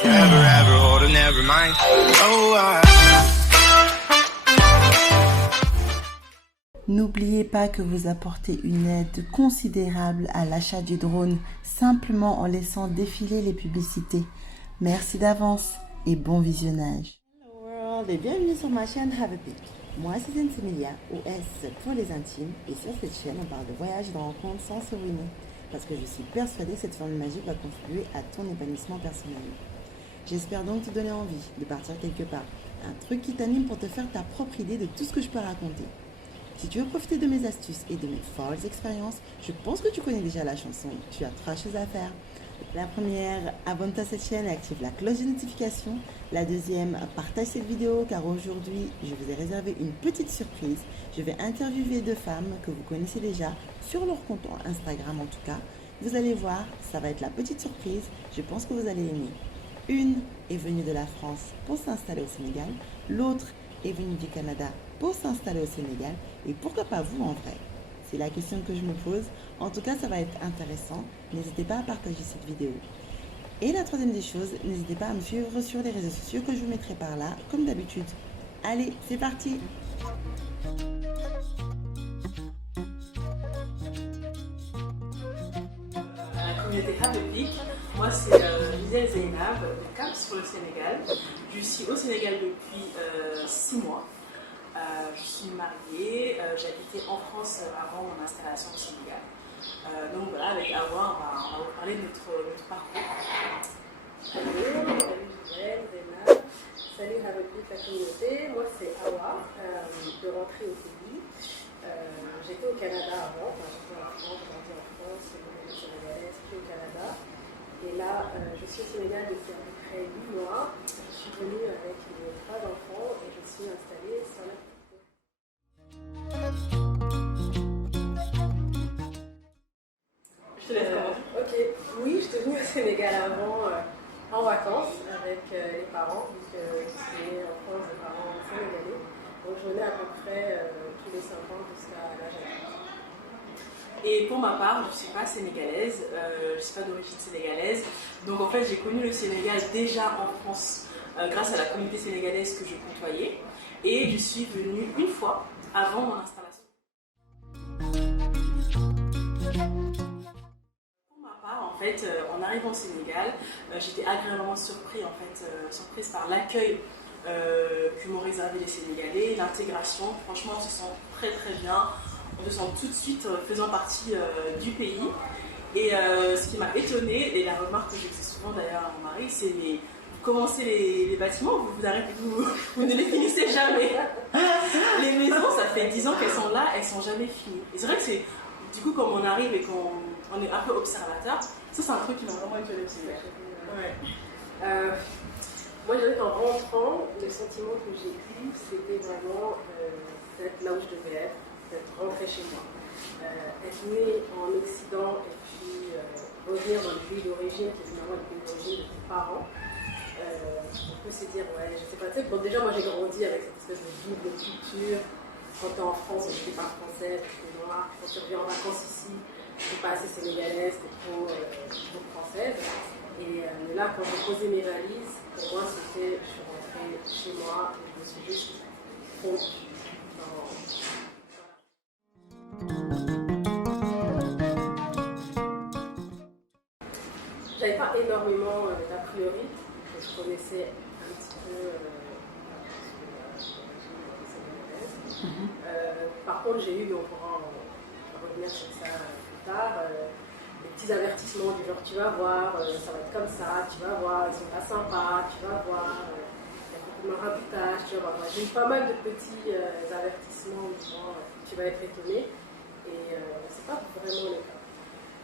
Forever, ever, hold on, never mind. Oh, N'oubliez pas que vous apportez une aide considérable à l'achat du drone simplement en laissant défiler les publicités. Merci d'avance et bon visionnage. Hello world et bienvenue sur ma chaîne Have a Peek. Moi c'est Zensimelia, OS pour les intimes, et sur cette chaîne on parle de voyage et de rencontres sans se ruiner. Parce que je suis persuadée que cette formule magique va contribuer à ton épanouissement personnel. J'espère donc te donner envie de partir quelque part. Un truc qui t'anime pour te faire ta propre idée de tout ce que je peux raconter. Si tu veux profiter de mes astuces et de mes folles expériences, je pense que tu connais déjà la chanson. Tu as 3 choses à faire. La première, abonne-toi à cette chaîne et active la cloche de notification. La deuxième, partage cette vidéo car aujourd'hui, je vous ai réservé une petite surprise. Je vais interviewer 2 femmes que vous connaissez déjà sur leur compte Instagram en tout cas. Vous allez voir, ça va être la petite surprise. Je pense que vous allez aimer. Une est venue de la France pour s'installer au Sénégal. L'autre est venue du Canada pour s'installer au Sénégal. Et pourquoi pas vous en vrai? C'est la question que je me pose. En tout cas, ça va être intéressant. N'hésitez pas à partager cette vidéo. Et la troisième des choses, n'hésitez pas à me suivre sur les réseaux sociaux que je vous mettrai par là, comme d'habitude. Allez, c'est parti! La communauté Have a Peek. Moi, c'est Gisèle Zeynab de CAPS pour le Sénégal. Je suis au Sénégal depuis 6 mois. Je suis mariée, j'habitais en France avant mon installation au Sénégal. Donc voilà, avec Awa, on va vous parler de notre parcours. Salut Gisèle, Zeynab. Salut Have a Peek la communauté. Moi c'est Awa, de rentrée au pays. J'étais au Canada avant, j'étais en France, j'ai grandi en France, j'ai sénégalaise, puis au Canada. Et là, je suis au Sénégal depuis à peu près 8 mois. Je suis venue avec mes 3 enfants et je suis installée sur la Je te laisse commencer. Ok, oui, j'étais venue au Sénégal avant en vacances avec les parents, vu que je suis née en France des parents sénégalais. Donc je venais à peu près tous les 5 ans jusqu'à l'âge adulte. Et pour ma part, je ne suis pas sénégalaise, je ne suis pas d'origine sénégalaise. Donc en fait, j'ai connu le Sénégal déjà en France grâce à la communauté sénégalaise que je côtoyais. Et je suis venue une fois avant mon installation. Pour ma part, en fait, en arrivant au Sénégal, j'étais agréablement surprise par l'accueil que m'ont réservé les Sénégalais, l'intégration. Franchement, on se sent très très bien. On se sent tout de suite faisant partie du pays. Et ce qui m'a étonnée, et la remarque que je fais souvent d'ailleurs à mon mari, c'est mais vous commencez les bâtiments, vous ne les finissez jamais. Les maisons, ça fait 10 ans qu'elles sont là, elles sont jamais finies. Et c'est vrai que c'est, du coup, comme on arrive et qu'on est un peu observateur, ça c'est un truc qui m'a vraiment étonné aussi. Ouais. Moi, en rentrant, le sentiment que j'ai eu, c'était vraiment d'être là où je devais être, d'être rentrée chez moi. Être née en Occident et puis revenir dans le pays d'origine, qui est finalement le pays d'origine de tes parents. On peut se dire, ouais, je sais pas, tu sais, bon, déjà moi j'ai grandi avec cette espèce de double culture. Quand tu es en France, je n'étais pas française, j'étais noire. Quand tu reviens en vacances ici, je n'étais pas assez sénégalaise, t'es trop française. Et là, quand j'ai posé mes valises, pour moi c'était, je suis rentrée chez moi et je me suis juste fondue. J'avais pas énormément d'a priori, que je connaissais un petit peu par contre, j'ai eu, donc on va revenir sur ça plus tard, des petits avertissements du genre tu vas voir, ça va être comme ça, tu vas voir, ils sont pas sympas, tu vas voir, il y a beaucoup de maraboutage, tu vas voir. J'ai eu pas mal de petits avertissements en disant tu vas être étonné, et c'est pas vraiment le cas.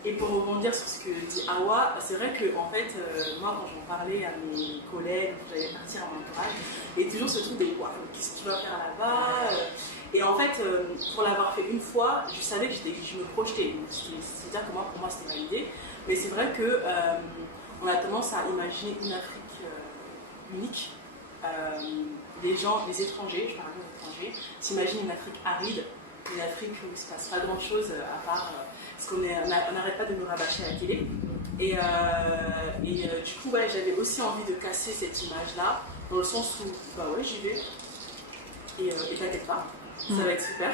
Et pour rebondir sur ce que dit Awa, c'est vrai que en fait, moi quand j'en parlais à mes collègues, quand j'allais partir à mon entourage, il y a toujours ce truc de wow, qu'est-ce que tu vas faire là-bas? Et en fait, pour l'avoir fait une fois, je savais que je me projetais. C'est-à-dire que moi, pour moi, c'était validé. Mais c'est vrai qu'on a tendance à imaginer une Afrique unique. Les gens, les étrangers, je parle des étrangers, s'imaginent une Afrique aride, une Afrique où il ne se passe pas grand-chose à part... parce qu'on n'arrête pas de nous rabâcher à la télé. Du coup, ouais, j'avais aussi envie de casser cette image-là, dans le sens où, bah ouais, j'y vais. Et t'inquiète pas, ça va être super.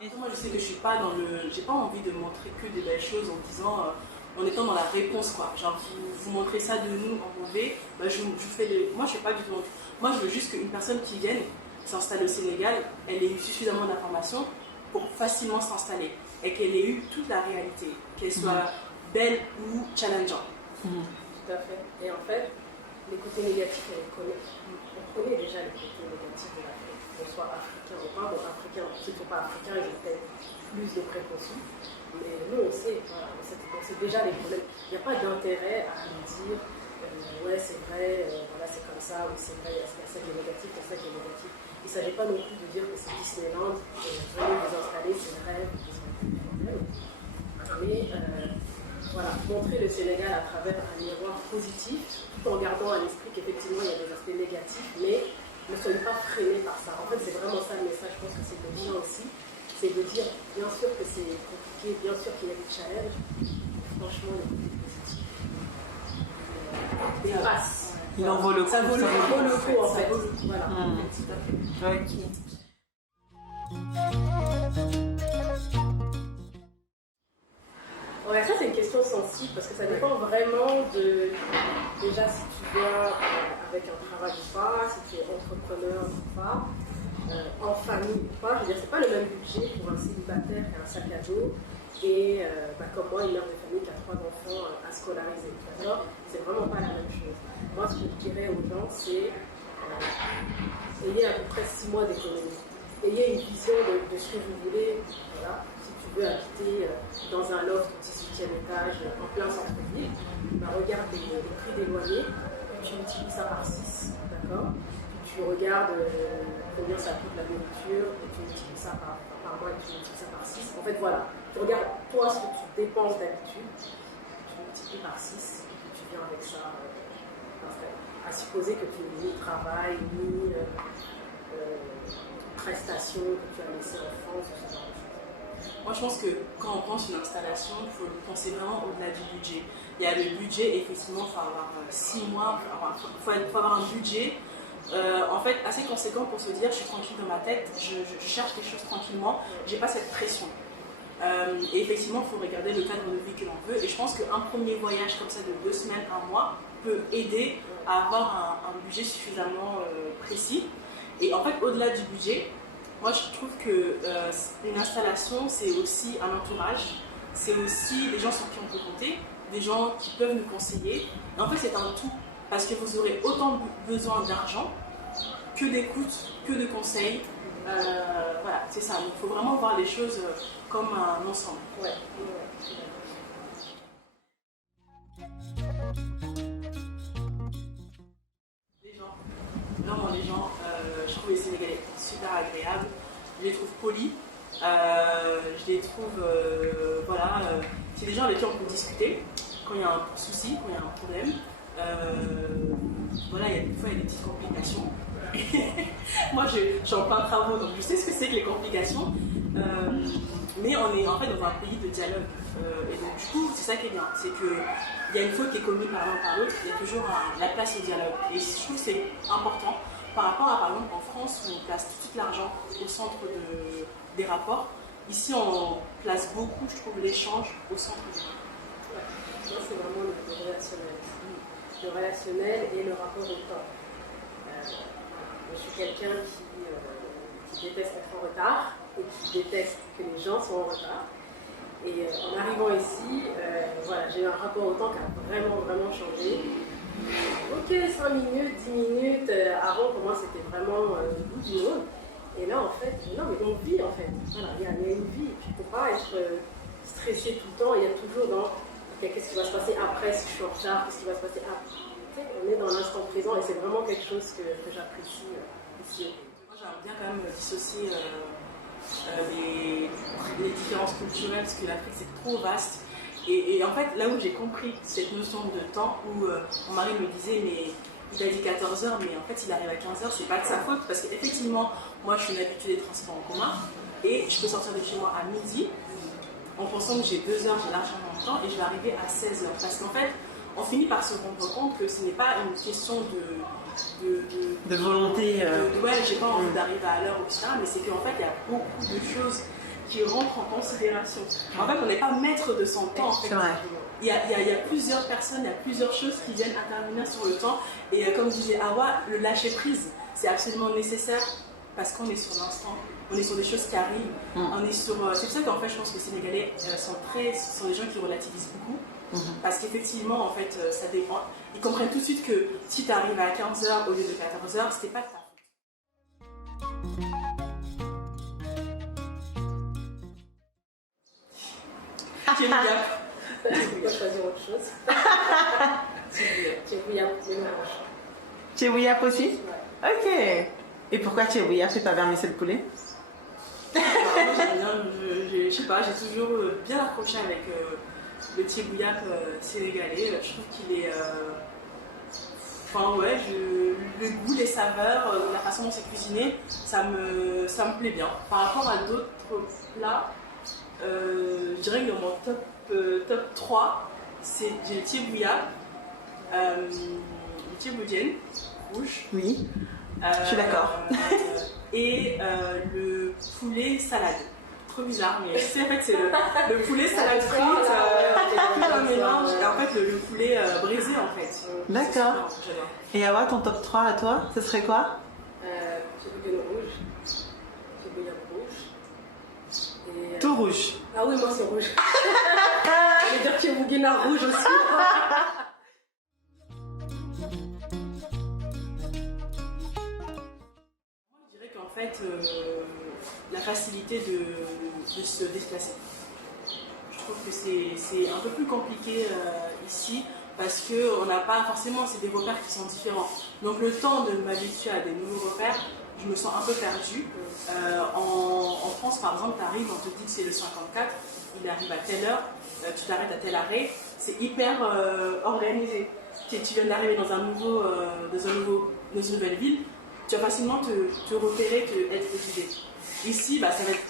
Et moi, je sais que je suis pas dans le. J'ai pas envie de montrer que des belles choses en disant. En étant dans la réponse, quoi. Genre, vous montrez ça de nous en mauvais, bah, je fais de. Moi, je fais pas du tout. Moi, je veux juste qu'une personne qui vienne s'installe au Sénégal, elle ait eu suffisamment d'informations pour facilement s'installer et qu'elle ait eu toute la réalité, qu'elle soit belle ou challengeante. Tout à fait. Et en fait, les côtés négatifs, on connaît déjà les côtés négatifs de l'Afrique, qu'on soit africain ou pas. Bon, africains, ceux qui ne sont pas africains, ils ont peut-être plus de préconçus. Mais nous, on sait déjà les problèmes. Il n'y a pas d'intérêt à nous dire ouais, c'est vrai, voilà, c'est comme ça, ou c'est vrai, il y a ça qui est négatif, il y a ça qui est négatif. Il ne s'agit pas non plus de dire que c'est Disneyland, venez vous installer, c'est vrai, mais voilà, montrer le Sénégal à travers un miroir positif, tout en gardant à l'esprit qu'effectivement il y a des aspects négatifs, mais ne soyez pas freinés par ça. En fait, c'est vraiment ça le message, je pense que c'est de dire aussi, c'est de dire, bien sûr que c'est compliqué, bien sûr qu'il y a des challenges, franchement, il y a des positifs. Et passe. Il en vaut le coup. Ça vaut le coup, en fait. Voilà. Tout à fait. Okay. Ouais, ça c'est une question sensible parce que ça dépend vraiment de déjà si tu viens avec un travail ou pas, si tu es entrepreneur ou pas, en famille ou pas. Je veux dire, c'est pas le même budget pour un célibataire qui a un sac à dos et comme moi, une mère de famille qui a 3 enfants à scolariser. D'accord ? C'est vraiment pas la même chose. Moi, ce que je dirais aux gens, c'est ayez à peu près 6 mois d'économie. Ayez une vision de ce que vous voulez. Voilà. Si tu veux habiter dans un loft au 18e étage en plein centre-ville, regarde les prix des loyers, puis tu multiplies ça par 6, d'accord ? Puis tu regardes combien ça coûte la nourriture, et tu multiplies ça par mois et tu multiplies ça par 6. En fait, voilà, tu regardes toi ce que tu dépenses d'habitude, tu multiplies par 6, et puis tu viens avec ça. À supposer que tu n'aies ni travail, ni prestations que tu as laissées en France, ou ce genre de choses. Moi, je pense que quand on pense une installation, il faut penser vraiment au-delà du budget. Il y a le budget, effectivement, il faut avoir 6 mois, il faut avoir un budget en fait assez conséquent pour se dire je suis tranquille dans ma tête, je cherche quelque chose tranquillement, j'ai pas cette pression. Et effectivement, il faut regarder le cadre de vie que l'on veut. Et je pense qu'un premier voyage comme ça de 2 semaines, 1 mois peut aider à avoir un budget suffisamment précis. Et en fait, au-delà du budget, moi je trouve qu'une installation, c'est aussi un entourage, c'est aussi des gens sur qui on peut compter, des gens qui peuvent nous conseiller. Et en fait, c'est un tout, parce que vous aurez autant besoin d'argent que d'écoute, que de conseils. Voilà, c'est ça. Donc, il faut vraiment voir les choses comme un ensemble. Ouais. Les gens, je trouve les Sénégalais super agréables, je les trouve polis, je les trouve, c'est des gens avec qui on peut discuter quand il y a un souci, quand il y a un problème. Voilà, des fois il y a des petites complications. Moi je suis en plein travaux, donc je sais ce que c'est que les complications, mais on est en fait dans un pays de dialogue. Et donc du coup, c'est ça qui est bien, c'est qu'il y a une faute qui est commune par l'un par l'autre, il y a toujours la place au dialogue. Et je trouve que c'est important par rapport à, par exemple, en France, où on place tout l'argent au centre des rapports. Ici, on place beaucoup, je trouve, l'échange au centre des rapports. Ouais. Moi, c'est vraiment le relationnel. Le relationnel et le rapport au temps. Je suis quelqu'un qui déteste être en retard et qui déteste que les gens soient en retard. Et en arrivant ici, j'ai eu un rapport au temps qui a vraiment, vraiment changé. Ok, 5 minutes, 10 minutes, avant pour moi c'était vraiment le bout du monde. Et là en fait, non mais on vit en fait. Voilà, il y a une vie. Tu ne peux pas être stressé tout le temps. Il y a toujours qu'est-ce qui va se passer après si je suis en retard, qu'est-ce qui va se passer après. On est dans l'instant présent et c'est vraiment quelque chose que j'apprécie ici. Moi j'aimerais bien quand même dissocier les différences culturelles, parce que l'Afrique c'est trop vaste. Et en fait, là où j'ai compris cette notion de temps, où mon mari me disait, mais il a dit 14h, mais en fait il arrive à 15h, c'est pas de sa faute, parce qu'effectivement, moi je suis une habituée des transports en commun, et je peux sortir de chez moi à midi, en pensant que j'ai 2 heures, j'ai largement le temps, et je vais arriver à 16 heures. Parce qu'en fait, on finit par se rendre compte que ce n'est pas une question de volonté. Ouais, j'ai pas envie d'arriver à l'heure, etc. Mais c'est qu'en fait, il y a beaucoup de choses qui rentrent en considération. En fait, on n'est pas maître de son temps. En fait. C'est vrai. Il y a plusieurs personnes, il y a plusieurs choses qui viennent intervenir sur le temps. Et comme disait Awa, le lâcher prise, c'est absolument nécessaire parce qu'on est sur l'instant, on est sur des choses qui arrivent. On est sur, c'est pour ça qu'en fait, je pense que les Sénégalais sont des gens qui relativisent beaucoup. Parce qu'effectivement, en fait, ça dépend. Ils comprennent tout de suite que si tu arrives à 15h au lieu de 14h, c'était pas de ta faute. Tu peux choisir autre chose. Tchébouillap, mélange. Tchébouillap aussi? Ouais. Ok. Et pourquoi tchébouillap, c'est pas vermicelle poulet? Moi, je sais pas, j'ai toujours bien accroché avec le tchébouillap sénégalais. Je trouve qu'il est. Enfin, ouais, le goût, les saveurs, la façon dont c'est cuisiné, ça me plaît bien. Par rapport à d'autres plats, je dirais que dans mon top 3, j'ai le tchébouillap, le tchéboudienne rouge. Oui, je suis d'accord. Et le poulet salade. Trop bizarre, mais c'est en fait c'est le poulet salade frite, tout un mélange. Et en fait le poulet brisé en fait. D'accord. Et Awa, ton top 3 à toi, ce serait quoi? Tchéboudienne rouge, tchébouillap rouge. Et, Tout rouge. Ah oui, moi c'est rouge. Je vais dire tchéboudienne rouge aussi. Je dirais qu'en fait, la facilité de se déplacer. Je trouve que c'est un peu plus compliqué ici parce qu'on n'a pas forcément, c'est des repères qui sont différents. Donc le temps de m'habituer à des nouveaux repères, je me sens un peu perdue. En France, par exemple, tu arrives, on te dit que c'est le 54, il arrive à telle heure, tu t'arrêtes à tel arrêt, c'est hyper organisé. Tu viens d'arriver dans dans une nouvelle ville, tu vas facilement te repérer, être guidé. Ici, ça va être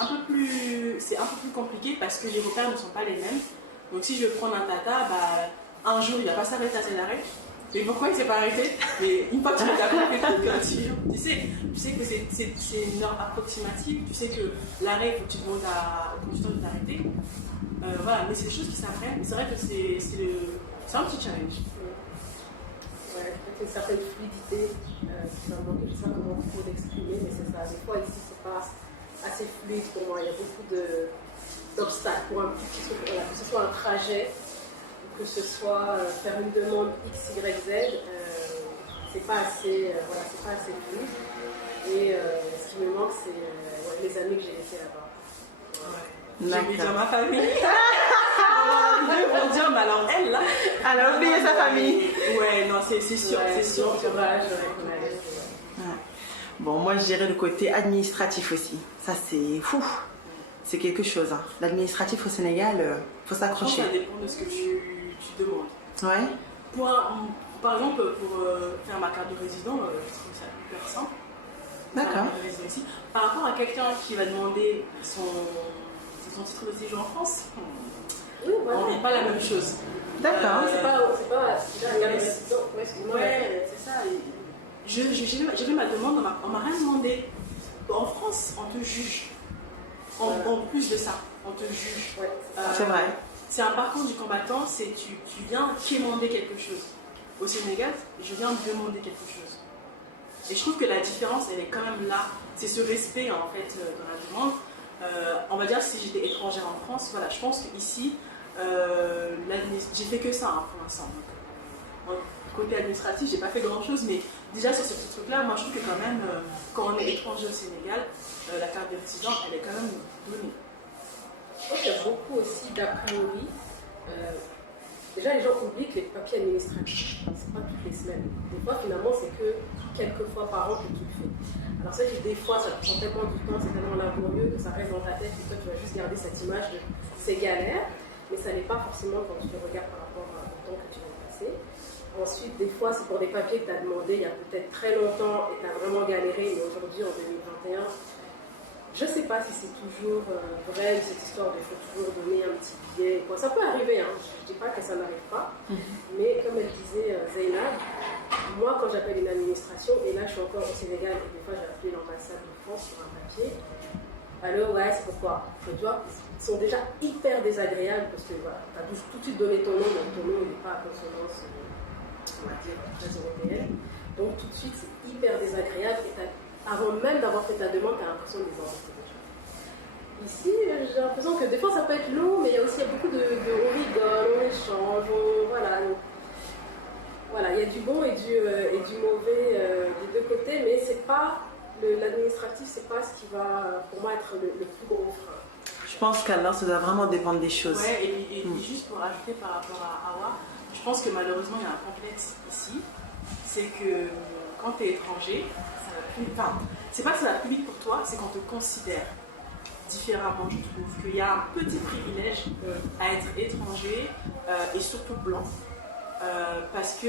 c'est un peu plus compliqué parce que les repères ne sont pas les mêmes. Donc si je veux prendre un tata, un jour il ne va pas s'arrêter à cet arrêt. Mais pourquoi il ne s'est pas arrêté? Mais une fois que tu l'as compris, tu sais que c'est une heure approximative, tu sais que l'arrêt, il faut que tu demandes au conducteur de t'arrêter. Voilà, mais c'est des choses qui s'apprennent. C'est vrai que c'est un petit challenge. Ouais, une certaine fluidité qui va manquer. Je sais pas comment il faut l'exprimer, mais c'est ça. Des fois, ici, c'est pas assez fluide pour moi. Il y a beaucoup d'obstacles pour que ce soit un trajet, que ce soit faire une demande X, Y, Z. C'est pas assez fluide. Et ce qui me manque, c'est les amis que j'ai laissés là-bas. J'ai mis dans ma famille. Ils vont dire, mais alors elle là. Elle a oublié sa famille. Ouais, non, c'est sûr, c'est sûr. Bon, moi je dirais le côté administratif aussi. Ça c'est fou. C'est quelque chose. Hein. L'administratif au Sénégal, faut s'accrocher. Ça dépend de ce que tu demandes. Ouais. Par exemple, pour faire ma carte de résident, je trouve ça hyper simple. D'accord. Ici. Par rapport à quelqu'un qui va demander son titre de séjour en France, oui, voilà. on n'est pas la même chose. D'accord. C'est pas ouais, c'est ça. J'ai fait ma demande, on m'a rien demandé. En France, on te juge. En plus de ça, on te juge. Ouais, c'est vrai. C'est un parcours du combattant, c'est tu viens quémander quelque chose. Au Sénégal, je viens demander quelque chose. Et je trouve que la différence, elle est quand même là. C'est ce respect en fait dans la demande. On va dire si j'étais étrangère en France, voilà, je pense qu'ici, j'ai fait que ça pour l'instant. Côté administratif, j'ai pas fait grand chose, mais déjà sur ce petit truc-là, moi je trouve que quand même, quand on est étranger au Sénégal, la carte de résident, elle est quand même donnée. Je pense qu'il y a beaucoup aussi d'a priori. Déjà, les gens oublient que les papiers administratifs, c'est pas toutes les semaines. Des fois, finalement, c'est que quelques fois par an que tu le fais. Alors, c'est vrai que des fois, ça te prend tellement du temps, c'est tellement laborieux que ça reste dans ta tête et toi, tu vas juste garder cette image de c'est galère, mais ça n'est pas forcément quand tu le regardes par rapport au temps que tu vas passer. Ensuite, des fois, c'est pour des papiers que tu as demandé il y a peut-être très longtemps et tu as vraiment galéré, mais aujourd'hui, en 2021, Je ne sais pas si c'est toujours vrai cette histoire de il faut toujours donner un petit billet. Bon, ça peut arriver, hein. Je ne dis pas que ça n'arrive pas. Mais comme elle disait Zainab, moi quand j'appelle une administration, et là je suis encore au Sénégal, et des fois j'ai appelé l'ambassade de France sur un papier. Alors ouais, c'est pourquoi. Tu vois, ils sont déjà hyper désagréables parce que voilà, tu as tout de suite donné ton nom, mais ton nom n'est pas à consonance, on va dire, très européenne. Donc tout de suite c'est hyper désagréable et avant même d'avoir fait ta demande, tu as l'impression de les embêter déjà. Ici, j'ai l'impression que des fois ça peut être long, mais il y a aussi beaucoup de on rigole, on échange, voilà. Donc, voilà, il y a du bon et du mauvais des deux côtés, mais c'est pas l'administratif, c'est pas ce qui va pour moi être le plus gros frein. Je pense qu'alors ça doit vraiment dépendre des choses. Ouais, et puis juste pour ajouter par rapport à Awa, je pense que malheureusement il y a un complexe ici, c'est que quand tu es étranger, ça va plus vite. Enfin, c'est pas que ça va plus vite pour toi, c'est qu'on te considère différemment, je trouve. Qu'il y a un petit privilège à être étranger et surtout blanc. Parce que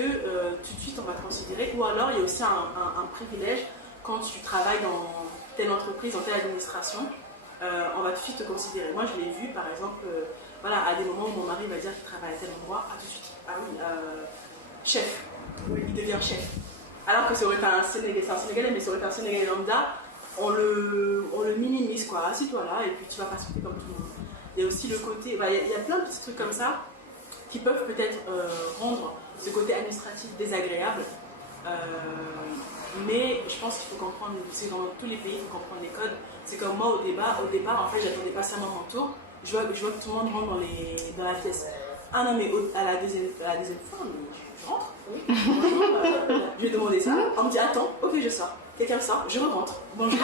tout de suite on va te considérer, ou alors il y a aussi un privilège quand tu travailles dans telle entreprise, dans telle administration, on va tout de suite te considérer. Moi je l'ai vu par exemple, voilà, à des moments où mon mari va dire qu'il travaille à tel endroit, tout de suite, ah oui, chef, il devient chef. Alors que ça aurait été un Sénégalais, mais ça aurait été un Sénégalais lambda, on le minimise quoi, assis-toi là et puis tu vas pas s'occuper comme tout le monde. Il y a aussi le côté, il y a plein de petits trucs comme ça qui peuvent peut-être rendre ce côté administratif désagréable. Mais je pense qu'il faut comprendre, c'est dans tous les pays, il faut comprendre les codes. C'est comme moi au départ, en fait, j'attendais patiemment mon tour. Je vois que tout le monde rentre dans la pièce. Ah non, mais à la deuxième fois, je rentre. Oui. Je vais demander ça. On me dit attends, ok, je sors. Quelqu'un sort, je rentre. Bonjour.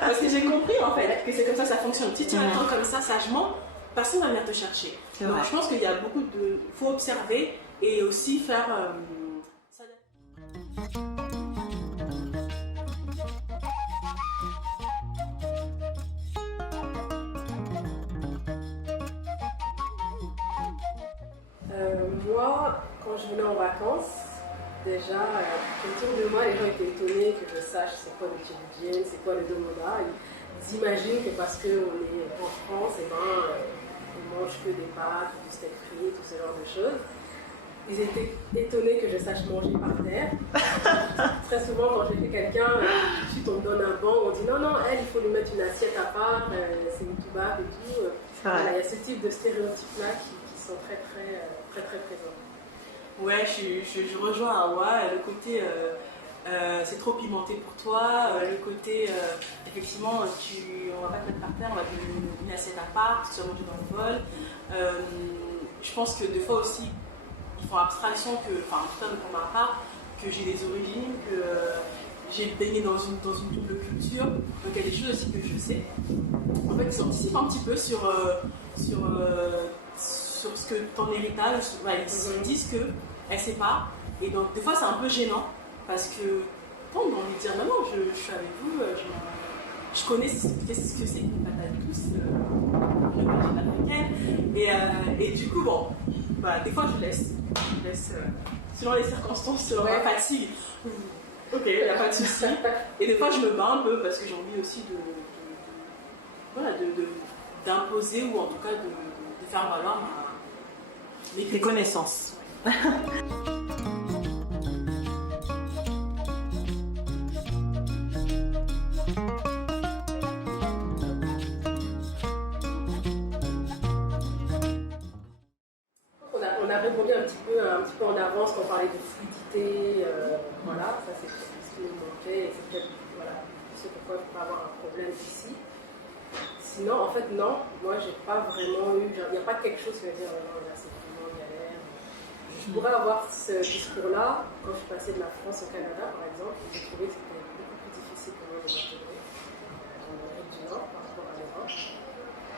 Parce que j'ai compris en fait que c'est comme ça que ça fonctionne. Si tu attends comme ça sagement, personne ne va venir te chercher. Donc je pense qu'il y a beaucoup de. Il faut observer et aussi faire. Moi, quand je venais en vacances, déjà, autour de moi, les gens étaient étonnés que je sache c'est quoi le tchiboudienne, c'est quoi le domoda. Ils imaginent que parce qu'on est en France, on mange que des pâtes, du steak frit, tout ce genre de choses. Ils étaient étonnés que je sache manger par terre. Très souvent, quand j'ai fait quelqu'un, tout de suite on me donne un banc, on dit non, il faut lui mettre une assiette à part, c'est une toubab et tout. Voilà, il y a ce type de stéréotypes-là qui sont très présents. Ouais, je rejoins Awa, le côté c'est trop pimenté pour toi, le côté effectivement on va pas te mettre par terre, on va te donner une assiette à part, tu vas manger dans le bol. Je pense que des fois aussi ils font abstraction que, enfin en tout cas pour ma part, que j'ai des origines, que j'ai baigné dans une double culture, donc il y a des choses aussi que je sais. En fait ils anticipent un petit peu sur ce que ton héritage, ils disent qu'elle ne sait pas, et donc des fois c'est un peu gênant, parce que quand on lui dit non, je suis avec vous, je connais ce que c'est qu'une patate douce, l'origine africaine, et du coup, bon, bah, des fois je laisse selon les circonstances, selon ma fatigue, ok, il n'y a pas de souci, et des fois je me bats un peu, parce que j'ai envie aussi d'imposer, ou en tout cas de faire valoir les connaissances. On a répondu un petit peu en avance quand on parlait de fluidité, voilà, ça c'est ce qui nous manquait, et c'est peut-être ce pourquoi je pourrais avoir un problème ici. Sinon, en fait, non, moi j'ai pas vraiment eu, il n'y a pas quelque chose qui me dit non, là c'est vraiment galère. Je pourrais avoir ce discours-là quand je suis passée de la France au Canada, par exemple, où j'ai trouvé que c'était beaucoup plus difficile pour moi de m'intégrer en Amérique du Nord par rapport à l'Europe.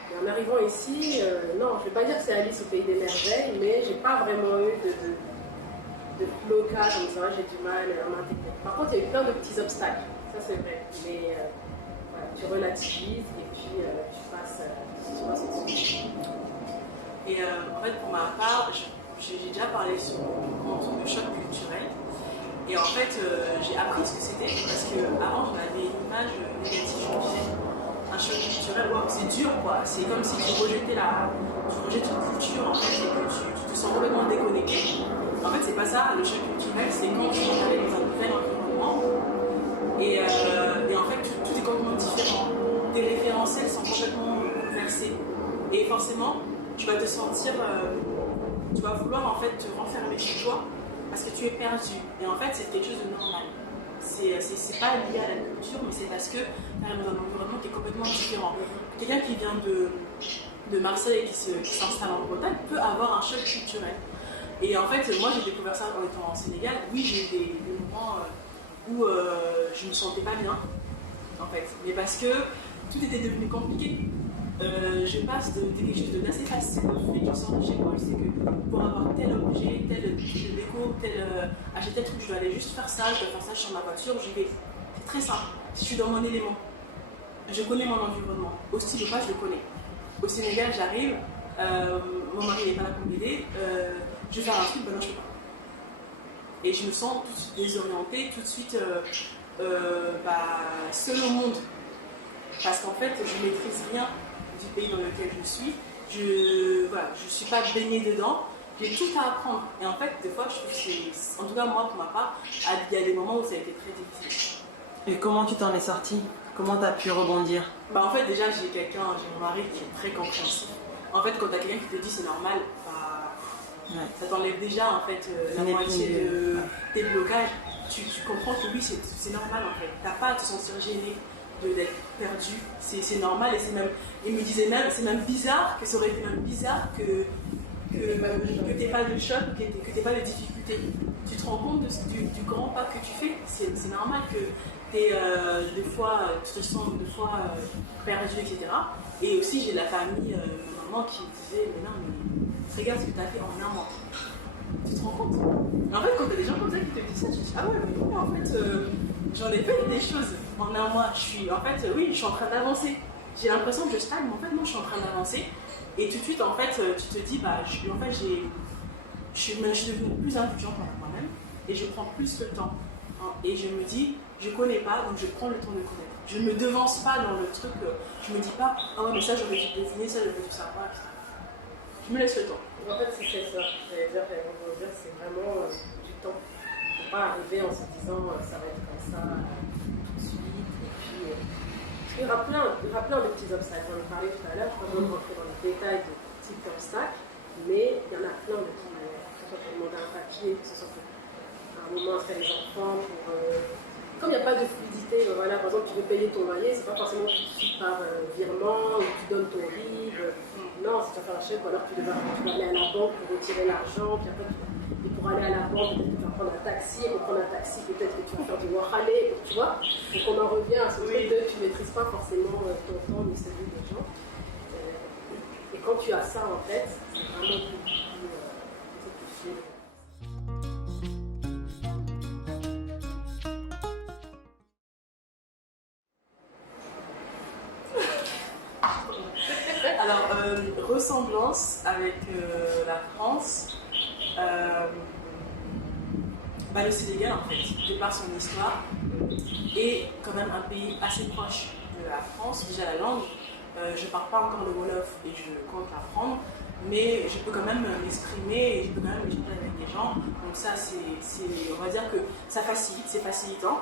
Et en arrivant ici, non, je ne vais pas dire que c'est Alice au pays des merveilles, mais j'ai pas vraiment eu de blocage en disant j'ai du mal à m'intégrer. Par contre, il y a eu plein de petits obstacles, ça c'est vrai, mais voilà, tu relativises et puis tu passes au-dessus. Et en fait, pour ma part, j'ai déjà parlé sur le choc culturel. Et en fait, j'ai appris ce que c'était parce qu'avant, j'avais une image négative. Je me disais, un choc culturel, wow, c'est dur quoi. C'est comme si tu rejettes une culture en fait et que tu te sens complètement déconnecté. En fait, c'est pas ça. Le choc culturel, c'est quand tu es dans un nouvel environnement et en fait, tout est complètement différent. Tes référentiels sont complètement bouleversés. Et forcément, tu vas te sentir, tu vas vouloir en fait te renfermer chez toi parce que tu es perdu. Et en fait, c'est quelque chose de normal. C'est pas lié à la culture, mais c'est parce que tu arrives dans un environnement qui est complètement différent. Quelqu'un qui vient de Marseille et qui s'installe en Bretagne peut avoir un choc culturel. Et en fait, moi j'ai découvert ça en étant en Sénégal. Oui, j'ai eu des moments où je me sentais pas bien, en fait. Mais parce que tout était devenu compliqué. Je passe de quelque chose d'assez facile. Je sors de chez moi, je sais que pour avoir tel objet, tel déco, acheter tel truc, je dois aller juste faire ça, je dois faire ça sur ma voiture, j'y vais. C'est très simple. Si je suis dans mon élément, je connais mon environnement. Au style ou pas, je le connais. Au Sénégal, j'arrive, mon mari n'est pas là pour m'aider, je vais faire un truc, ben non, je ne peux pas. Et je me sens tout de suite désorientée, tout de suite seule au monde. Parce qu'en fait, je ne maîtrise rien du pays dans lequel je suis. Je ne suis pas baignée dedans. J'ai tout à apprendre. Et en fait, des fois, je trouve que c'est, en tout cas moi, pour ma part, il y a des moments où ça a été très difficile. Et comment tu t'en es sortie? Comment tu as pu rebondir? En fait, déjà, j'ai mon mari qui est très compréhensif. En fait, quand tu as quelqu'un qui te dit c'est normal, ça t'enlève déjà en fait, la moitié de tes blocages. Tu comprends que oui, c'est normal en fait. Tu n'as pas à te sentir gêné d'être perdu. C'est normal et c'est même. Il me disait même, c'est même bizarre, que ça aurait été même bizarre que tu n'aies pas de choc, que tu n'aies pas de difficulté. Tu te rends compte du grand pas que tu fais. C'est normal que des fois, tu te sens des fois perdu, etc. Et aussi, j'ai la famille, ma maman qui disait mais non, mais regarde ce que tu as fait en un mois. Tu te rends compte? Et en fait, quand tu as des gens comme ça qui te disent ça, tu te dis ah ouais, mais en fait, j'en ai fait des choses en un mois. Je suis en train d'avancer. J'ai l'impression que je stagne, mais en fait, non, je suis en train d'avancer. Et tout de suite, en fait, tu te dis je suis devenue plus indulgente envers moi-même et je prends plus le temps. Et je me dis, je ne connais pas, donc je prends le temps de connaître. Je ne me devance pas dans le truc, je ne me dis pas, ah ouais, mais ça j'aurais dû deviner, ça j'aurais dû savoir. Je me laisse le temps. En fait, c'est ça. J'allais dire, c'est vraiment du temps. Il ne faut pas arriver en se disant, ça va être comme ça tout de suite. Et puis, il y aura plein de petits obstacles. On en parlait tout à l'heure, je ne vais pas rentrer dans les détails de types d'obstacles, mais il y en a plein de petites manières. Que ce soit pour demander un papier, que ce soit pour un moment faire les enfants, comme il n'y a pas de fluidité, voilà, par exemple tu veux payer ton loyer, c'est pas forcément tout de suite par virement, ou tu donnes ton RIB, non, si tu vas faire un chèque, ou alors tu vas aller à la banque pour retirer l'argent, puis après et pour aller à la banque, peut-être que tu vas prendre un taxi, et pour prendre un taxi, peut-être que tu vas faire du Warhamé, tu vois. Donc on en revient à ce truc de tu ne maîtrises pas forcément ton temps ni celui des gens. Et quand tu as ça en tête, c'est vraiment beaucoup plus fluide. Alors, ressemblance avec la France, le Sénégal en fait, de par son histoire, est quand même un pays assez proche de la France. Déjà la langue, je ne parle pas encore le Wolof et je compte l'apprendre, mais je peux quand même m'exprimer et je peux quand même échanger avec des gens. Donc ça, on va dire que ça facilite, c'est facilitant.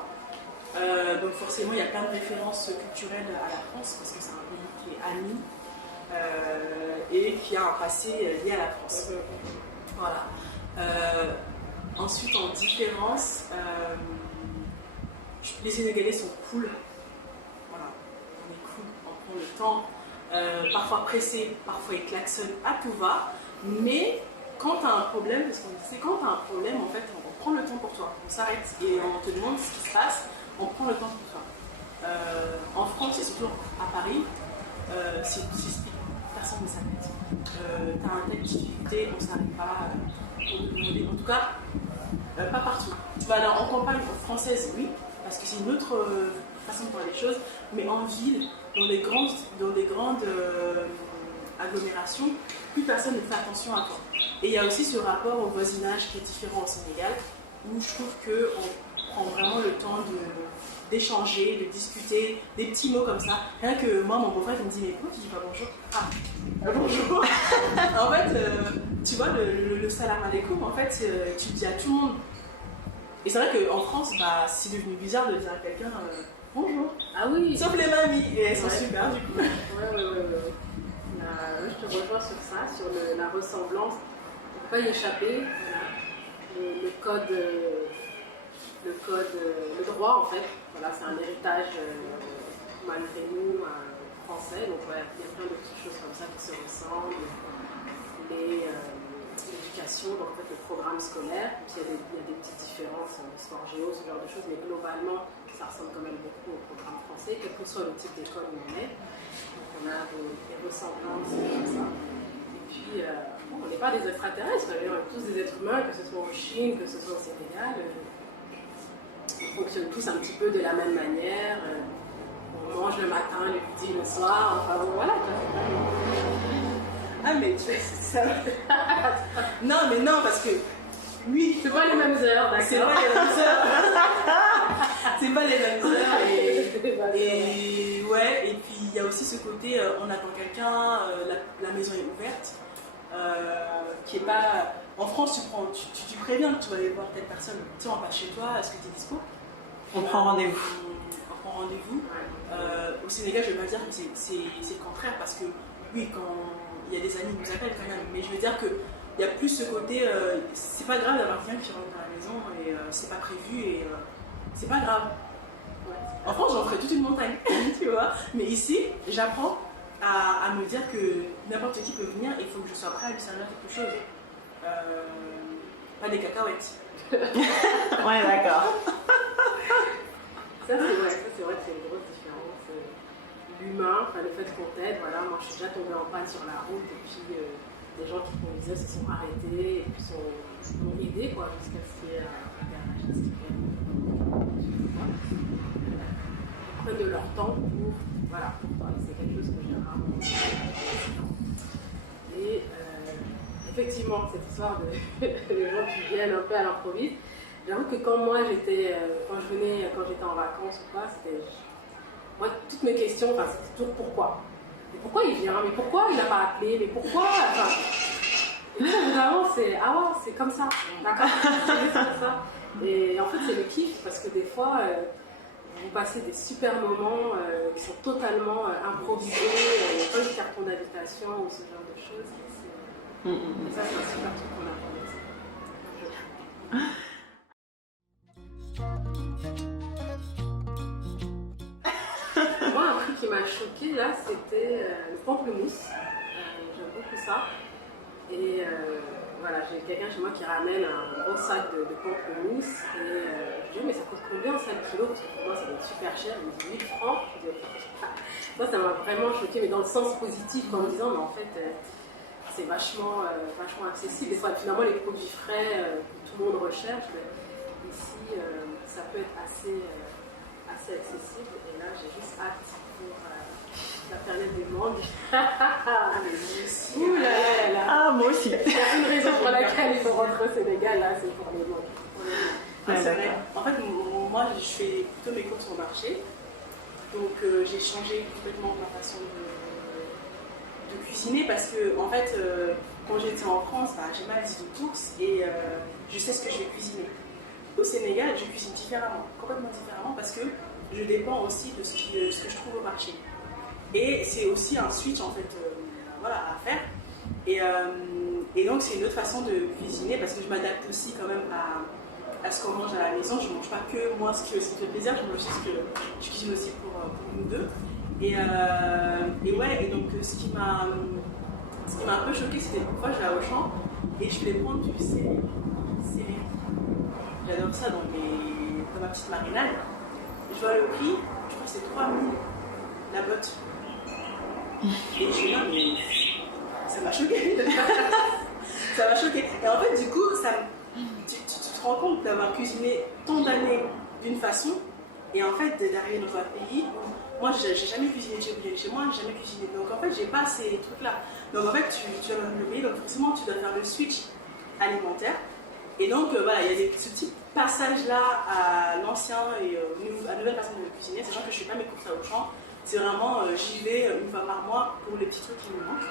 Donc forcément, il y a plein de références culturelles à la France parce que c'est un pays qui est ami. Et qui a un passé lié à la France. Voilà. Ensuite, en différence, les Sénégalais sont cool. Voilà. On est cool, on prend le temps. Parfois pressé, parfois ils klaxonnent à tout va. Mais quand tu as un problème, parce qu'on disait, quand tu as un problème, en fait, on prend le temps pour toi. On s'arrête et on te demande ce qui se passe. On prend le temps pour toi. En France, et surtout à Paris, c'est personne ne s'arrête. Tu as un tel difficulté, on ne s'arrête pas pour te demander. En tout cas, pas partout. Tu vas aller en campagne française, oui, parce que c'est une autre façon de voir les choses, mais en ville, dans des grandes agglomérations, plus personne ne fait attention à toi. Et il y a aussi ce rapport au voisinage qui est différent au Sénégal, où je trouve qu'on prend vraiment le temps d'échanger, de discuter, des petits mots comme ça. Rien que moi, mon beau-frère, il me dit, mais pourquoi tu dis pas bonjour? Ah, bonjour. En fait, tu vois, le salam alaikum, en fait, tu le dis à tout le monde. Et c'est vrai qu'en France, bah, c'est devenu bizarre de dire à quelqu'un bonjour. Ah oui. Sauf les mamies, et elles sont super du coup. Ouais. Je te rejoins sur ça, sur la ressemblance. On ne peut pas y échapper. Le code, le droit en fait, voilà, c'est un héritage malgré nous français. Donc ouais, il y a plein de petites choses comme ça qui se ressemblent. L'éducation, donc en fait le programme scolaire, puis il y a des petites différences en histoire géo, ce genre de choses, mais globalement ça ressemble quand même beaucoup au programme français, quel que soit le type d'école où on est. Donc on a des ressemblances comme ça. Et puis on n'est pas des extraterrestres, on est tous des êtres humains, que ce soit en Chine, que ce soit au Sénégal. On fonctionne tous un petit peu de la même manière. On mange le matin, le midi, le soir, enfin voilà. Ah mais tu sais, c'est ça. Non mais non, parce que lui, c'est pas les mêmes heures, d'accord. C'est pas les mêmes heures. C'est pas les mêmes heures et ouais, et puis il y a aussi ce côté on attend quelqu'un, la maison est ouverte, qui est pas. En France tu préviens que tu vas aller voir telle personne, tu sais, on passe chez toi, est-ce que tu es dispo? On prend rendez-vous. On prend rendez-vous. Au Sénégal, je vais pas dire que c'est le contraire, parce que oui, quand il y a des amis qui nous appellent quand même, mais je veux dire que il y a plus ce côté, c'est pas grave d'avoir quelqu'un qui rentre dans la maison et c'est pas prévu et c'est pas grave. Ouais. En France, j'en ferais toute une montagne, tu vois. Mais ici, j'apprends à me dire que n'importe qui peut venir et il faut que je sois prêt à lui servir quelque chose. Pas des cacahuètes. Ouais, d'accord. Ça, c'est vrai que c'est une grosse différence. L'humain, enfin, le fait qu'on t'aide, voilà, moi je suis déjà tombée en panne sur la route et puis des gens qui conduisaient se sont arrêtés et puis m'ont aidé quoi, jusqu'à ce qu'il y ait un garage institué. Ils prennent de leur temps pour, voilà, c'est quelque chose que j'ai rarement vu. Et effectivement, cette histoire de les gens qui viennent un peu à l'improviste, j'avoue que quand moi j'étais, quand j'étais en vacances ou quoi, c'était... Moi, toutes mes questions, enfin, c'était toujours pourquoi. Mais pourquoi il vient? Mais pourquoi il n'a pas appelé? Mais pourquoi? Enfin, et puis, évidemment, c'est ah ouais, c'est comme ça. D'accord, c'est comme ça. Et en fait, c'est le kiff parce que des fois, vous passez des super moments qui sont totalement improvisés, pas de carton d'invitation ou ce genre de choses. Et ça, c'est un super truc qu'on apprend. Moi, un truc qui m'a choquée là, c'était le pamplemousse. J'aime beaucoup ça. Et voilà, j'ai quelqu'un chez moi qui ramène un gros sac de pamplemousse. Et je dis, mais ça coûte combien 5 kilos? Parce que pour moi, ça doit être super cher. Il me dit 8 francs. Je dis, ça m'a vraiment choquée, mais dans le sens positif, en me disant, mais en fait, c'est vachement accessible. Et finalement, les produits frais que tout le monde recherche, ici, ça peut être assez accessible. Et là, j'ai juste hâte pour la période des mangues. Ouh là là là. Ah, moi aussi. Il y a une raison pour laquelle il faut rentrer au Sénégal, là, c'est pour les mangues. Ah, c'est vrai. En fait, moi, je fais plutôt mes courses au marché. Donc, j'ai changé complètement ma façon de cuisiner parce que, en fait, quand j'étais en France, j'ai ma liste de courses et je sais ce que je vais cuisiner. Au Sénégal, je cuisine différemment, complètement différemment parce que je dépends aussi de ce que je trouve au marché. Et c'est aussi un switch en fait à faire. Et donc c'est une autre façon de cuisiner parce que je m'adapte aussi quand même à ce qu'on mange à la maison. Je ne mange pas que moi ce qui me fait plaisir, je mange aussi ce que je cuisine aussi pour nous deux. Et donc ce qui m'a un peu choquée, c'était une fois je vais à Auchan et je voulais prendre du céleri. J'adore ça dans ma petite marinade. Je vois le prix, je crois que c'est 3 000 la botte. Et je suis là, mais ça m'a choqué. Ça m'a choqué. Et en fait, du coup, tu te rends compte d'avoir cuisiné tant d'années d'une façon, et en fait, d'arriver dans un pays où moi, j'ai jamais cuisiné chez moi, j'ai jamais cuisiné. Donc en fait, j'ai pas ces trucs-là. Donc en fait, tu vas dans le pays, donc forcément, tu dois faire le switch alimentaire. Et donc, voilà, il y a ce type passage-là à l'ancien et à nouvelle façon de cuisiner, sachant que je ne fais pas mes courses à Auchan. C'est vraiment, j'y vais une fois par mois pour les petits trucs qui me manquent.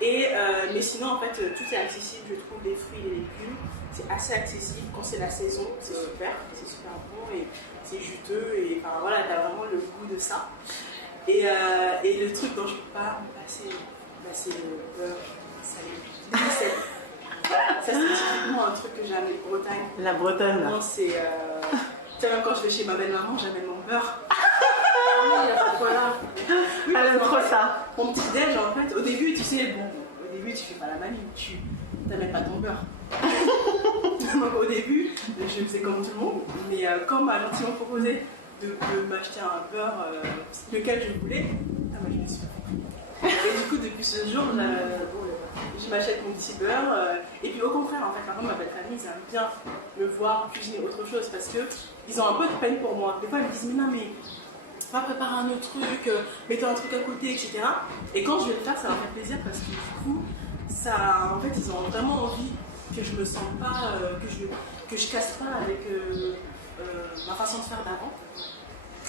Et, mais sinon, en fait, tout est accessible. Je trouve les fruits et les légumes, c'est assez accessible. Quand c'est la saison, c'est super bon et c'est juteux. Et enfin, voilà, tu as vraiment le goût de ça. Et le truc dont je ne peux pas me passer, c'est le beurre salé. Ça, c'est typiquement un truc que j'aime en Bretagne. La bretonne, là. Non, c'est. Tu sais, même quand je vais chez ma belle-maman, j'amène mon beurre. Oui, à ce point-là. Oui, Elle aime trop ça. Mon petit déj, en fait, au début, tu sais, au début, tu fais pas la manie, tu n'amènes pas ton beurre. Donc, au début, je faisais comme tout le monde, mais quand m'a gentiment proposé de m'acheter un beurre, lequel je voulais, moi, je me suis fait. Et du coup, depuis ce jour, je m'achète mon petit beurre. Et puis, au contraire, en fait, par exemple, ma belle famille, ils aiment bien me voir cuisiner autre chose parce qu'ils ont un peu de peine pour moi. Des fois, ils me disent, mais non, mais va préparer un autre truc, mets-toi un truc à côté, etc. Et quand je vais le faire, ça leur fait plaisir parce que du coup, ça, en fait, ils ont vraiment envie que je me sente pas, que je casse pas avec ma façon de faire d'avant,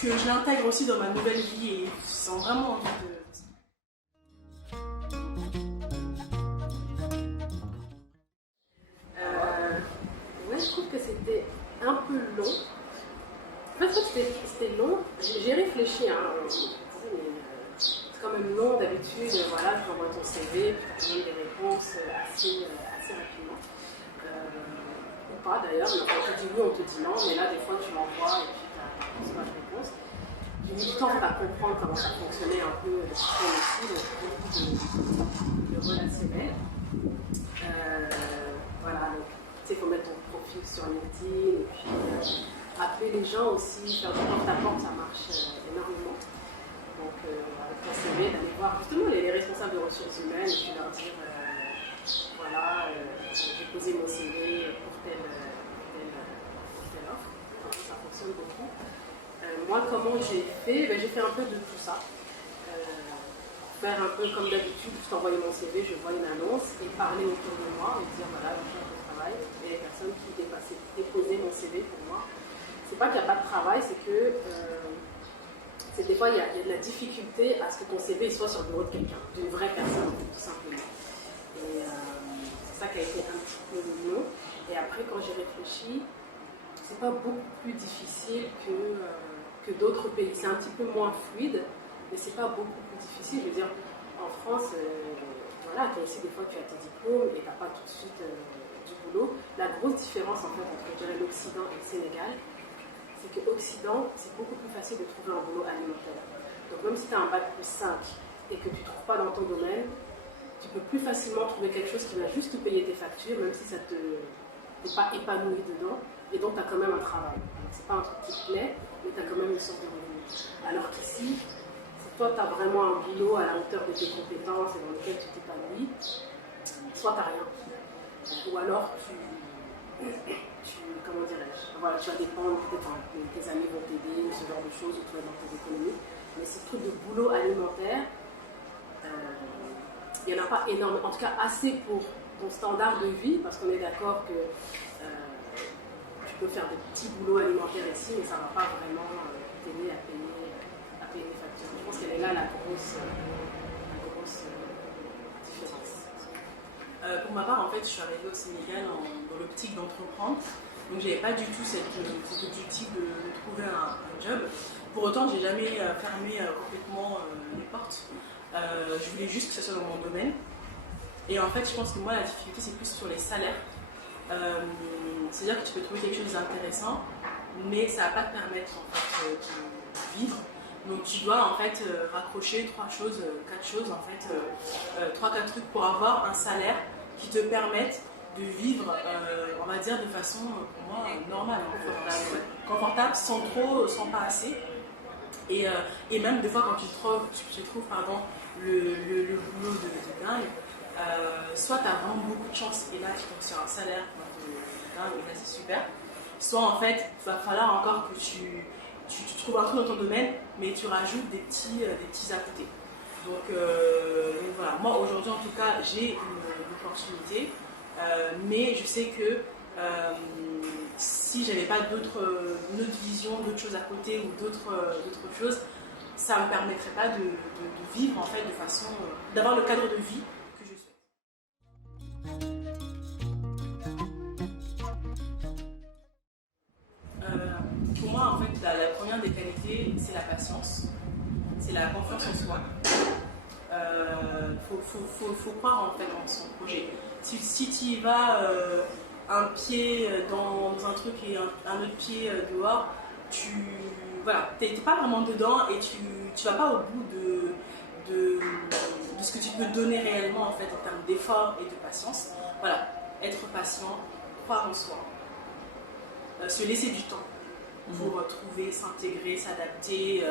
que je l'intègre aussi dans ma nouvelle vie et ils ont vraiment envie de. Ouais, je trouve que c'était un peu long. En fait, je trouve que c'était long. J'ai réfléchi, hein. C'est quand même long d'habitude. Voilà, tu envoies ton CV, puis tu donnes des réponses assez rapidement. Ou pas d'ailleurs, mais quand tu dis oui, on te dit non. Mais là, des fois, tu l'envoies et puis tu n'as pas de réponse. J'ai mis du temps à comprendre comment ça fonctionnait un peu le système aussi, donc beaucoup de relationnel. Voilà, donc tu sais, il faut mettre ton profil sur LinkedIn et puis appeler les gens aussi, faire du porte-à-porte, ça marche énormément. Donc avec ton CV, d'aller voir justement les responsables de ressources humaines et puis leur dire voilà, j'ai posé mon CV pour telle offre. Donc, ça fonctionne beaucoup. Moi, comment j'ai fait? J'ai fait un peu de tout ça. Faire un peu comme d'habitude, juste envoyer mon CV, je vois une annonce et parler autour de moi et dire voilà, je cherche du travail. Et les personnes qui déposaient mon CV pour moi, c'est pas qu'il n'y a pas de travail, c'est que des fois il y a de la difficulté à ce que ton CV soit sur le bureau de quelqu'un, d'une vraie personne, tout simplement. Et c'est ça qui a été un petit peu long. Et après, quand j'ai réfléchi, c'est pas beaucoup plus difficile que d'autres pays. C'est un petit peu moins fluide, mais c'est pas beaucoup plus difficile. Je veux dire, en France, voilà, toi aussi, des fois, tu as tes diplômes et tu n'as pas tout de suite du boulot. La grosse différence, en fait, entre, je dirais, l'Occident et le Sénégal, c'est qu'Occident, c'est beaucoup plus facile de trouver un boulot alimentaire. Donc, même si tu as un bac plus 5 et que tu ne trouves pas dans ton domaine, tu peux plus facilement trouver quelque chose qui va juste te payer tes factures, même si ça t'es pas épanoui dedans, et donc tu as quand même un travail. C'est pas un truc qui te plaît, mais tu as quand même une sorte de revenu. Alors qu'ici, soit tu as vraiment un boulot à la hauteur de tes compétences et dans lequel tu t'épanouis, soit tu n'as rien. Ou alors comment dirais-je, voilà, tu vas dépendre, peut-être tes amis vont t'aider, ce genre de choses, ou tu vas dans tes économies. Mais ces trucs de boulot alimentaire, il n'y en a pas énormément, en tout cas assez pour ton standard de vie, parce qu'on est d'accord que tu peux faire des petits boulots alimentaires ici, mais ça ne va pas vraiment t'aider à payer les factures. Je pense qu'elle est là la grosse différence. Pour ma part, en fait, je suis arrivée au Sénégal dans l'optique d'entreprendre. Donc, j'avais pas du tout cet objectif de trouver un job. Pour autant, j'ai jamais fermé complètement les portes. Je voulais juste que ce soit dans mon domaine. Et en fait, je pense que moi, la difficulté, c'est plus sur les salaires. C'est-à-dire que tu peux trouver quelque chose d'intéressant, mais ça ne va pas te permettre en fait, de vivre. Donc tu dois en fait raccrocher 4 choses en fait, 3-4 trucs pour avoir un salaire qui te permette de vivre, on va dire de façon pour moi normale, confortable, sans pas assez. Et même des fois quand tu trouves le boulot de dingue, soit tu as vraiment beaucoup de chance et là tu tombes sur un salaire de dingue et là c'est super, soit en fait il va falloir encore que tu trouves un truc dans ton domaine mais tu rajoutes des petits à côté. Donc voilà, moi aujourd'hui en tout cas j'ai une opportunité, mais je sais que Si j'avais pas une autre vision, d'autres choses à côté ou d'autres choses, ça me permettrait pas de vivre en fait de façon, d'avoir le cadre de vie que je souhaite. Pour moi, en fait, la première des qualités, c'est la patience, c'est la confiance en soi. Faut croire en fait dans son projet. Si tu y vas un pied dans un truc et un autre pied dehors, t'es pas vraiment dedans et tu vas pas au bout de ce que tu peux donner réellement en fait en termes d'effort et de patience. Voilà, être patient, croire en soi, se laisser du temps pour trouver, s'intégrer, s'adapter,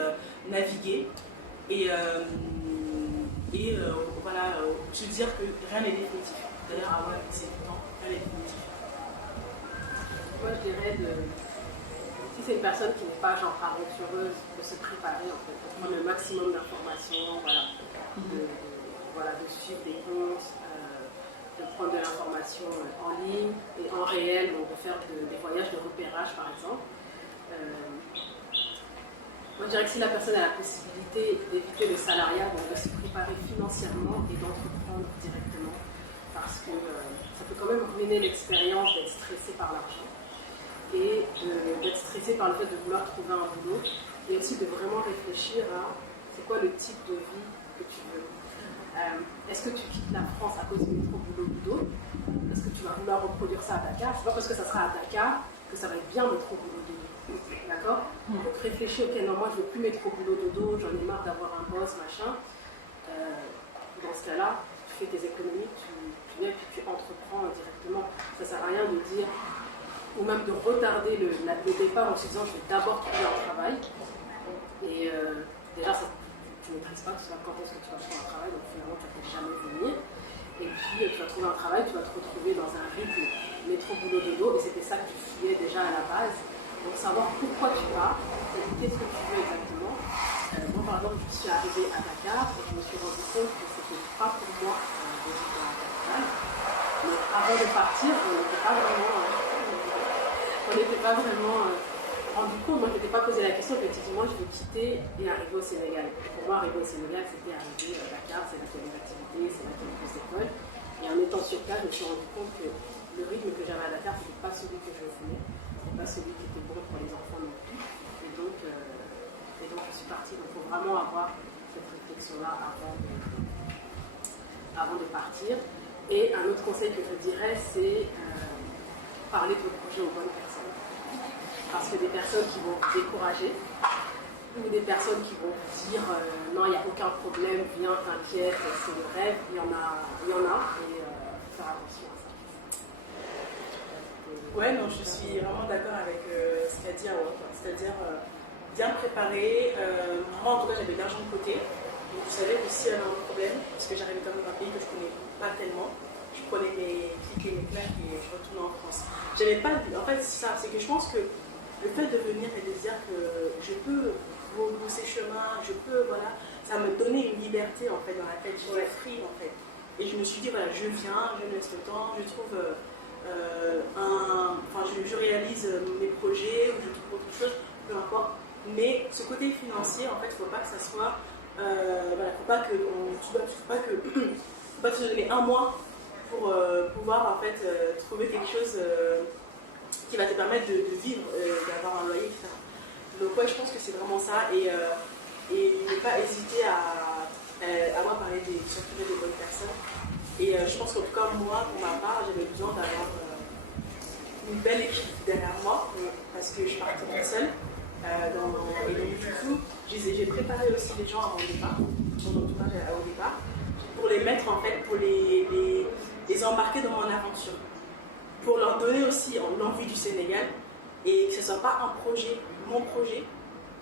naviguer et voilà, se dire que rien n'est définitif. D'ailleurs, ah ouais, c'est tout le temps, rien n'est définitif. Moi, je dirais si c'est une personne qui n'est pas genre aventureuse, de se préparer en fait, de prendre le maximum d'informations, de suivre des comptes, de prendre de l'information en ligne et en réel, donc de faire des voyages de repérage par exemple. Moi, je dirais que si la personne a la possibilité d'éviter le salariat, donc de se préparer financièrement et d'entreprendre directement, parce que ça peut quand même ruiner l'expérience d'être stressé par l'argent et d'être stressé par le fait de vouloir trouver un boulot, et aussi de vraiment réfléchir à c'est quoi le type de vie que tu veux. Est-ce que tu quittes la France à cause du métro boulot dodo? Est-ce que tu vas vouloir reproduire ça à Dakar? C'est pas parce que ça sera à Dakar que ça va être bien métro boulot dodo. D'accord? Donc réfléchir, ok, non, moi je veux plus métro boulot dodo, j'en ai marre d'avoir un boss, machin. Dans ce cas-là, tu fais tes économies, tu viens et puis tu entreprends directement. Ça sert à rien de dire, ou même de retarder le départ en se disant je vais d'abord trouver un travail. Et déjà, tu ne maîtrises pas quand est-ce que tu vas trouver un travail, donc finalement tu ne peux jamais venir. Et puis tu vas trouver un travail, tu vas te retrouver dans un rythme métro boulot dodo, et c'était ça que tu fuyais déjà à la base. Donc savoir pourquoi tu pars, qu'est-ce que tu veux exactement. Moi par exemple, je suis arrivée à Dakar et je me suis rendu compte que c'était pas pour moi de vivre dans la capitale. Mais avant de partir, on n'était pas vraiment rendu compte. Moi je m'étais pas posé la question, effectivement je veux quitter et arriver au Sénégal. Pour moi arriver au Sénégal c'était arriver à Dakar, c'est là qu'il y a des activités, c'est là qu'il y a plus d'écoles. Et en étant sur place, je me suis rendu compte que le rythme que j'avais à Dakar, c'était pas celui que je voulais. Pas celui qui était bon pour les enfants non plus. Et donc je suis partie. Donc il faut vraiment avoir cette réflexion-là avant de partir. Et un autre conseil que je dirais, c'est parler de votre projet aux bonnes personnes. Parce que des personnes qui vont vous décourager, ou des personnes qui vont vous dire non, il n'y a aucun problème, viens, t'inquiète, c'est le rêve, il y en a, et il faut faire attention à ça. Ouais, non, je suis vraiment d'accord avec ce qu'a dit Awa, c'est-à-dire bien préparer. Moi, en tout cas, j'avais de l'argent de côté, donc je savais que s'il y avait un problème, parce que j'arrivais quand même dans un pays que je ne connais pas tellement, je prenais mes clics et mes claques et je retournais en France. J'avais pas. En fait, c'est ça, c'est que je pense que le fait de venir et de se dire que je peux rebrousser chemin, je peux, voilà, ça me donnait une liberté en fait dans la tête, j'étais free en fait. Et je me suis dit, voilà, je viens, je me laisse le temps, je trouve. Je réalise mes projets ou je trouve autre chose, peu importe. Mais ce côté financier, en fait, il ne faut pas que ça soit. Faut pas te donner un mois pour pouvoir en fait trouver quelque chose qui va te permettre de vivre, d'avoir un loyer, etc. Donc ouais, je pense que c'est vraiment ça et ne pas hésiter à moi parler s'entourer des bonnes personnes. Et je pense qu'en tout cas, moi, pour ma part, j'avais besoin d'avoir une belle équipe derrière moi, parce que je partais toute seule. Et donc, du coup, j'ai préparé aussi les gens avant le départ, mon entourage au départ, pour les mettre en fait, pour les embarquer dans mon aventure. Pour leur donner aussi l'envie du Sénégal, et que ce ne soit pas un projet, mon projet,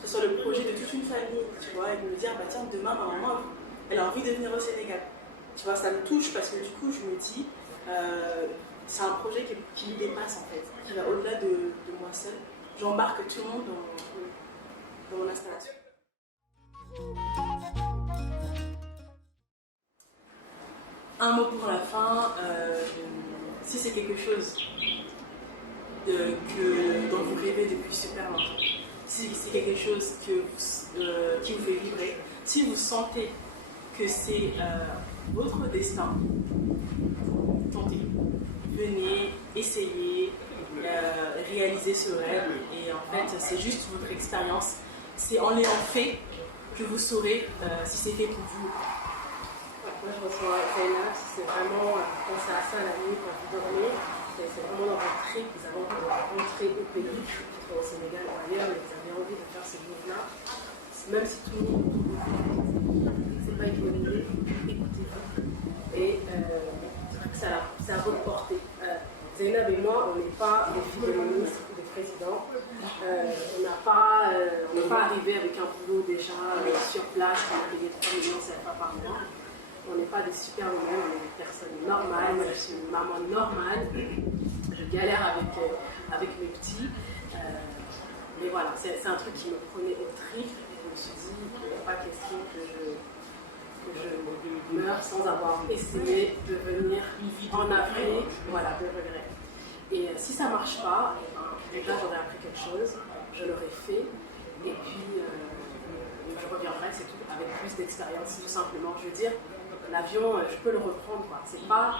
que ce soit le projet de toute une famille, tu vois, et de me dire, bah tiens, demain, ma maman, elle a envie de venir au Sénégal. Tu vois, ça me touche parce que du coup, je me dis, c'est un projet qui me dépasse en fait, qui va au-delà de moi seule. J'embarque tout le monde dans mon installation. Un mot pour la fin, si c'est quelque chose dont vous rêvez depuis super longtemps. Si c'est quelque chose qui vous fait vibrer, si vous sentez que c'est votre destin, tentez. Venez, essayez, réaliser ce rêve. Et en fait, c'est juste votre expérience. C'est en l'ayant fait que vous saurez si c'est fait pour vous. Moi, je reçois Zaina, c'est vraiment penser à ça la nuit quand vous dormez. C'est vraiment dans votre trip, vous avez envie de rentrer au pays, au Sénégal ou ailleurs, mais vous avez envie de faire ce move-là. Même si tout le monde c'est pas une bonne idée, écoutez-vous. Et c'est à votre portée. Zainab et moi, on n'est pas des filles de ministres ou des présidents. On n'est pas arrivé avec un boulot déjà sur place, on a payé 3 millions CFA par mois. On n'est pas des superwomen, on est des personnes normales. Moi, je suis une maman normale. Je galère avec mes petits. Mais voilà, c'est un truc qui me prenait au trip. Et je me suis dit, il n'y a pas question que je meure sans avoir essayé de venir en Afrique, voilà, de regret. Et si ça ne marche pas, déjà j'aurais appris quelque chose, je l'aurais fait, et puis je reviendrai, c'est tout, avec plus d'expérience, tout simplement. Je veux dire, l'avion, je peux le reprendre, quoi. C'est pas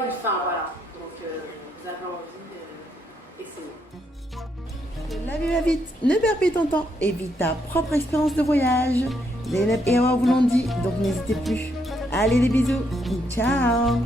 une fin, voilà. Donc vous avez envie, essayez. La vie va vite, ne perds plus ton temps et vis ta propre expérience de voyage. Zainab et Awa vous l'ont dit, donc n'hésitez plus. Allez, des bisous, ciao.